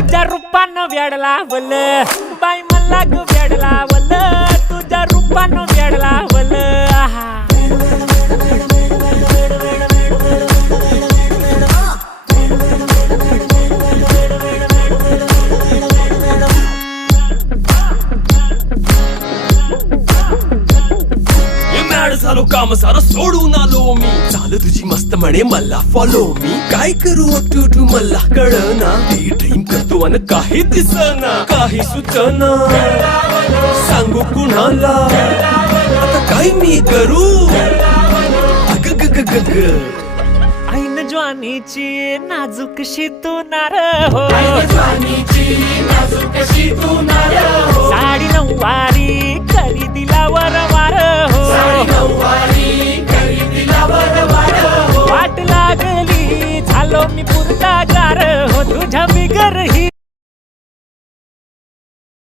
तुझ्या रूपानं वेड लावल बाई मला ग वेड लावल तुझ्या रूपानं वेड लावल झालो काम सारं सोडून आलो मी चाल तुझी मस्त म्हणे मला फॉलो मी काय करू टू मला कळना ती ड्रीम करतो अन काही दिसना काही सुचना सांगू कुणाला आता काय मी करू अग ग ग ग ग ऐन ज्वानीची नाजूकशी तू नार हो साडी नऊवारी करी दिला वरवार हो वाट लागली झालो मी पुरता गार हो तुझ्या बिगर ही